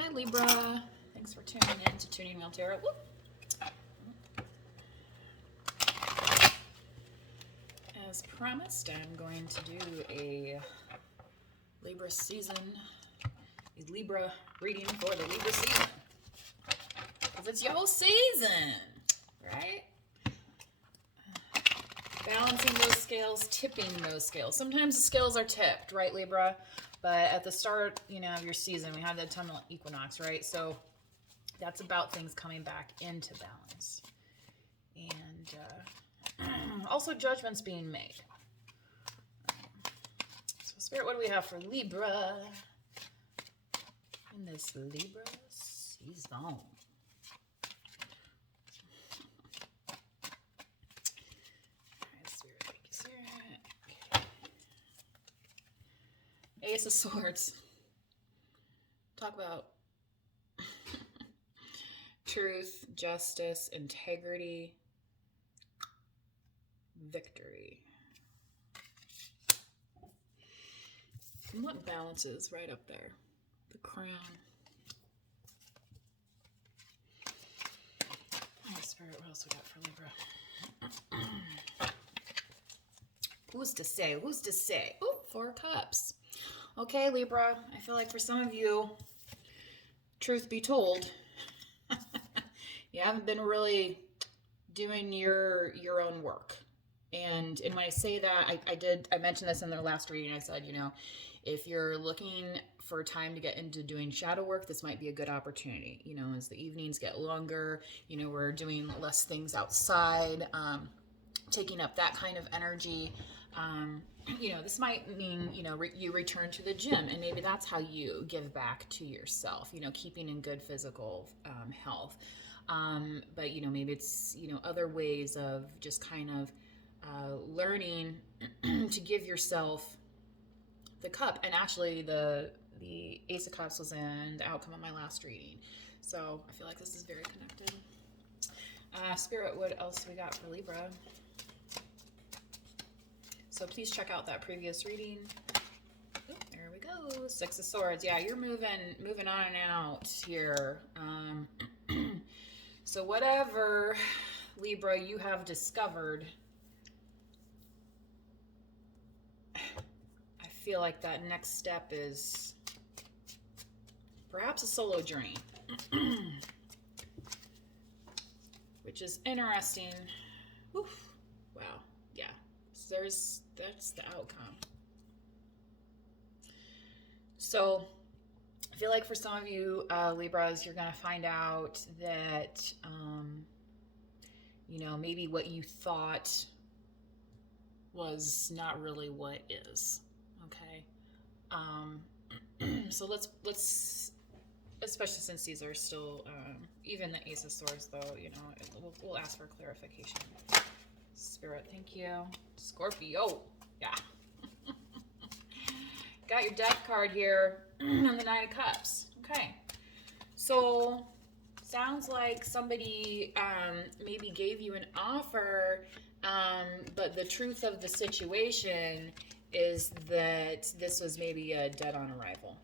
Hi Libra, thanks for tuning in to Tuning Mail Tarot. Whoop. As promised, I'm going to do a Libra season, a Libra reading for the Libra season. Because it's your season, right? Balancing those scales, tipping those scales. Sometimes the scales are tipped, right, Libra? But at the start, of your season, we have the autumnal equinox, right? So that's about things coming back into balance. And also judgments being made. So Spirit, what do we have for Libra in this Libra season? Ace of Swords. Talk about truth, justice, integrity, victory. And what balances right up there? The crown. Oh, Spirit, what else we got for Libra? Who's to say? Who's to say? Oh, 4 cups. Okay, Libra, I feel like for some of you, truth be told, you haven't been really doing your own work. And when I say that, I mentioned this in the last reading. I said, if you're looking for time to get into doing shadow work, this might be a good opportunity. As the evenings get longer, we're doing less things outside, taking up that kind of energy. This might mean, you return to the gym, and maybe that's how you give back to yourself, keeping in good physical health. But, maybe it's, other ways of just kind of learning to give yourself the cup. And actually the Ace of Cups was in the outcome of my last reading. So I feel like this is very connected. Spirit, what else we got for Libra? So please check out that previous reading. Oh, there we go. 6 of Swords. Yeah, you're moving on and out here. So whatever, Libra, you have discovered, I feel like that next step is perhaps a solo journey, which is interesting. Oof. Wow. Yeah. So that's the outcome. So I feel like for some of you Libras, you're going to find out that, maybe what you thought was not really what is. Okay. So let's, especially since these are still, even the Ace of Swords, though, we'll ask for clarification. Spirit, thank you. Scorpio. Yeah. Got your death card here and the 9 of Cups. Okay. So sounds like somebody maybe gave you an offer, but the truth of the situation is that this was maybe a dead-on arrival.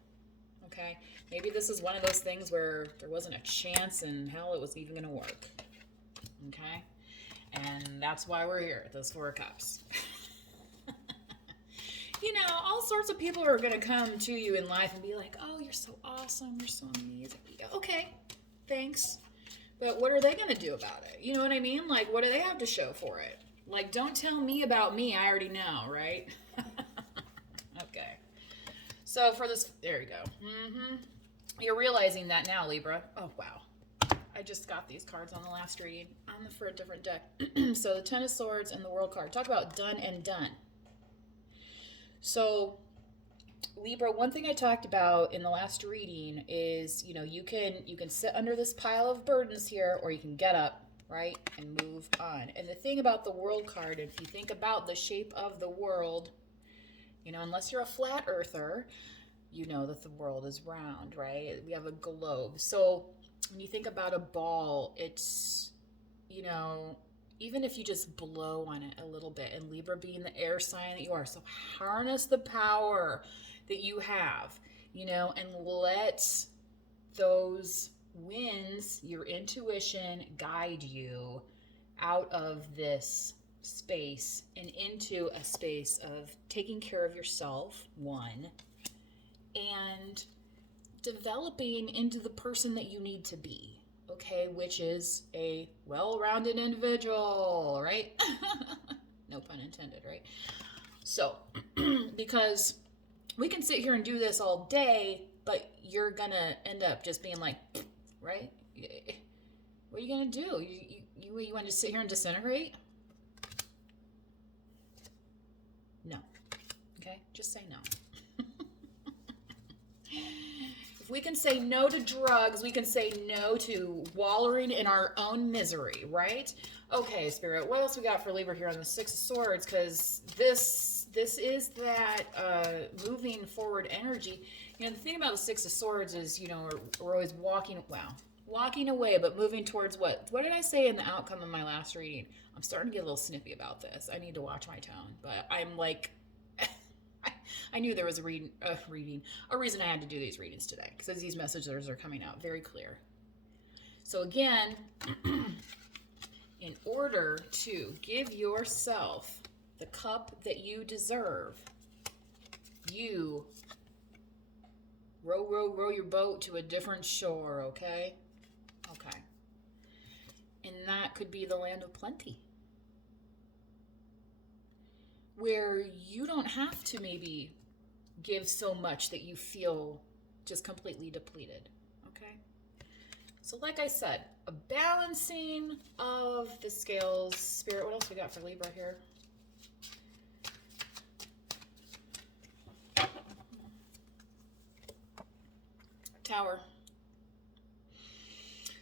Okay? Maybe this is one of those things where there wasn't a chance in hell it was even going to work. Okay? And that's why we're here, those 4 cups. All sorts of people are going to come to you in life and be like, oh, you're so awesome, you're so amazing. Okay, thanks. But what are they going to do about it? You know what I mean? Like, what do they have to show for it? Like, don't tell me about me, I already know, right? Okay. So for this, there you go. You're realizing that now, Libra. Oh, wow. I just got these cards on the last reading for a different deck. So the 10 of Swords and the World card. Talk about done and done. So Libra, one thing I talked about in the last reading is, you can sit under this pile of burdens here, or you can get up, right, and move on. And the thing about the World card, if you think about the shape of the world, unless you're a flat earther, you know that the world is round, right? We have a globe. So when you think about a ball, it's, even if you just blow on it a little bit, and Libra being the air sign that you are, so harness the power that you have, and let those winds, your intuition, guide you out of this space and into a space of taking care of yourself, one, and developing into the person that you need to be, okay, which is a well-rounded individual, right? No pun intended, right? So, because we can sit here and do this all day, but you're gonna end up just being like, right? What are you gonna do? You want to just sit here and disintegrate? No. Okay? Just say no. If we can say no to drugs, we can say no to wallowing in our own misery, right? Okay, Spirit, what else we got for Libra here on the Six of Swords? Because this is that moving forward energy. You know, the thing about the Six of Swords is, you know, we're always walking away, but moving towards what? What did I say in the outcome of my last reading? I'm starting to get a little snippy about this. I need to watch my tone, but I'm like, I knew there was a reason I had to do these readings today, because these messages are coming out very clear. So again, in order to give yourself the cup that you deserve, you row your boat to a different shore, okay? Okay. And that could be the land of plenty, where you don't have to maybe give so much that you feel just completely depleted, okay? So like I said, a balancing of the scales. Spirit, what else we got for Libra here? Tower.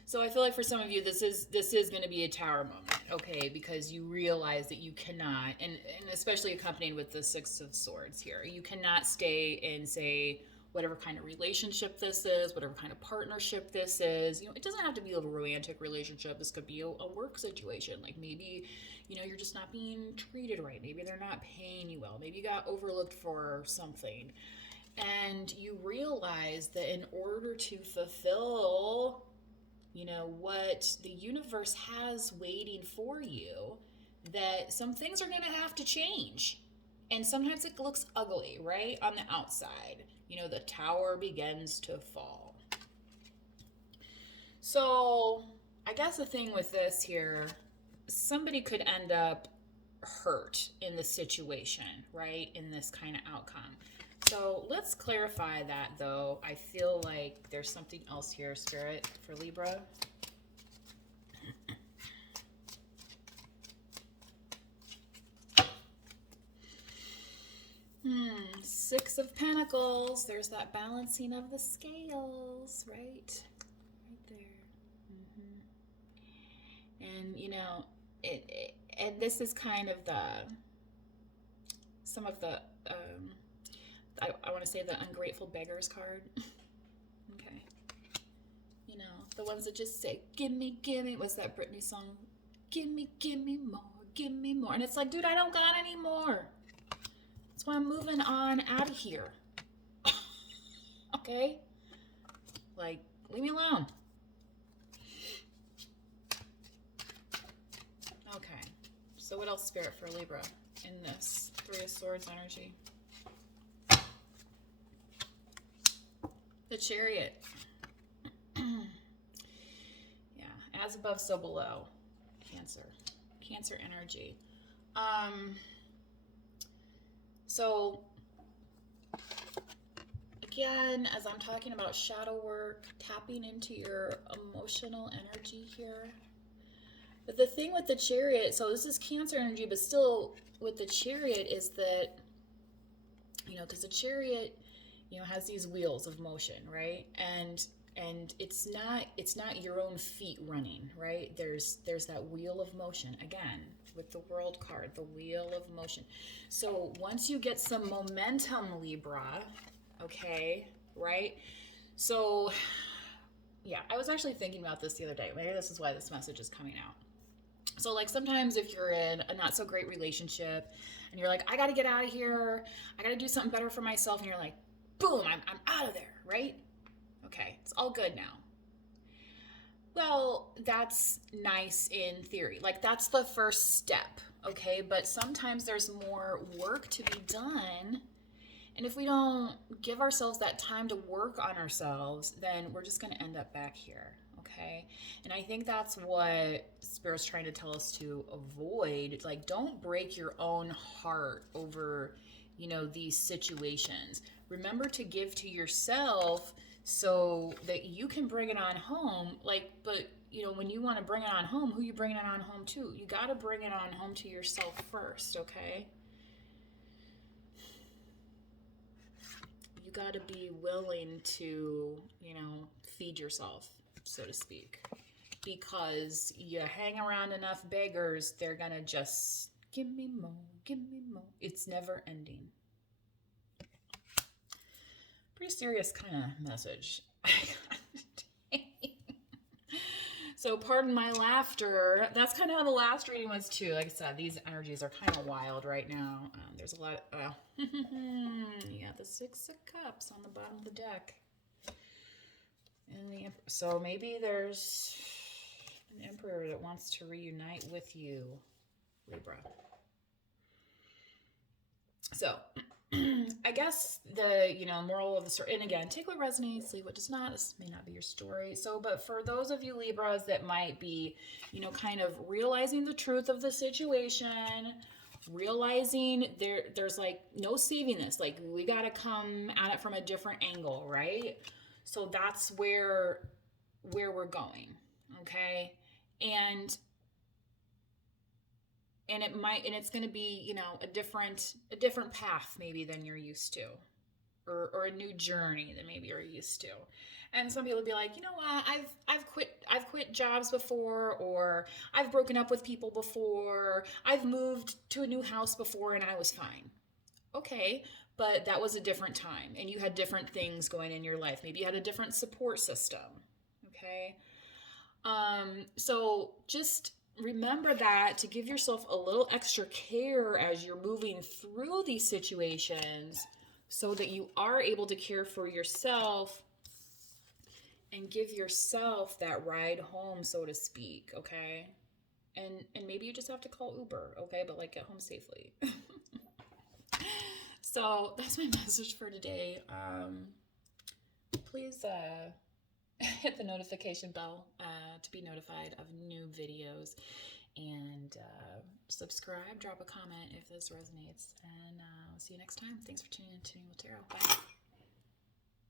So I feel like for some of you, this is going to be a tower moment, okay? Because you realize that you cannot, and especially accompanied with the Six of Swords here, you cannot stay in, say, whatever kind of relationship this is, whatever kind of partnership this is. You know, it doesn't have to be a romantic relationship. This could be a work situation. Like maybe, you know, you're just not being treated right. Maybe they're not paying you well. Maybe you got overlooked for something. And you realize that in order to fulfill, you know, what the universe has waiting for you, that some things are going to have to change. And sometimes it looks ugly, right? On the outside, you know, the tower begins to fall. So I guess the thing with this here, somebody could end up hurt in the situation, right? In this kind of outcome. So let's clarify that, though. I feel like there's something else here, Spirit, for Libra. Six of Pentacles. There's that balancing of the scales, right? Right there. And, you know, and this is kind of some of the... I want to say the ungrateful beggars card. Okay. You know, the ones that just say, give me, what's that Britney song? Give me more. And it's like, dude, I don't got any more. That's why I'm moving on out of here. Okay? Like, leave me alone. Okay. So what else, Spirit, for Libra in this Three of Swords energy? The Chariot. Yeah, as above, so below. Cancer energy. So again, as I'm talking about shadow work, tapping into your emotional energy here. But the thing with the Chariot, so this is Cancer energy, but still with the Chariot is that, you know, because the Chariot, you know, has these wheels of motion, right? And it's not your own feet running, right? There's that wheel of motion again with the World card, the wheel of motion. So once you get some momentum, Libra, okay, right? So yeah, I was actually thinking about this the other day. Maybe this is why this message is coming out. So like sometimes if you're in a not so great relationship and you're like, I got to get out of here, I got to do something better for myself, and you're like, boom, I'm out of there, right? Okay, It's all good now. Well, that's nice in theory. Like, that's the first step, okay? But sometimes there's more work to be done. And if we don't give ourselves that time to work on ourselves, then we're just going to end up back here, okay? And I think that's what Spirit's trying to tell us to avoid. It's like, don't break your own heart over, you know, these situations. Remember to give to yourself so that you can bring it on home. Like, but, you know, when you want to bring it on home, who you bringing it on home to? You got to bring it on home to yourself first, okay? You got to be willing to, you know, feed yourself, so to speak. Because you hang around enough beggars, they're going to just give me more, give me more. It's never ending. Pretty serious kind of message. So pardon my laughter. That's kind of how the last reading was too. Like I said, these energies are kind of wild right now. There's a lot of, you got the Six of Cups on the bottom of the deck. And so maybe there's an Emperor that wants to reunite with you, Libra. So I guess the, you know, moral of the story, and again, take what resonates, leave what does not. This may not be your story. So, but for those of you Libras that might be, you know, kind of realizing the truth of the situation, realizing there's like no saving this. Like, we got to come at it from a different angle, right? So that's where we're going, okay? And it's going to be, you know, a different path maybe than you're used to, or a new journey than maybe you're used to. And some people will be like, you know what, I've quit jobs before, or I've broken up with people before, I've moved to a new house before and I was fine. Okay, but that was a different time and you had different things going in your life. Maybe you had a different support system. Okay. So just remember that, to give yourself a little extra care as you're moving through these situations, so that you are able to care for yourself and give yourself that ride home, so to speak, okay? And maybe you just have to call Uber, okay? But like, get home safely. So that's my message for today. Please hit the notification bell to be notified of new videos, and subscribe, drop a comment if this resonates, and I'll see you next time. Thanks for tuning in to Tuning with Tarot. Bye.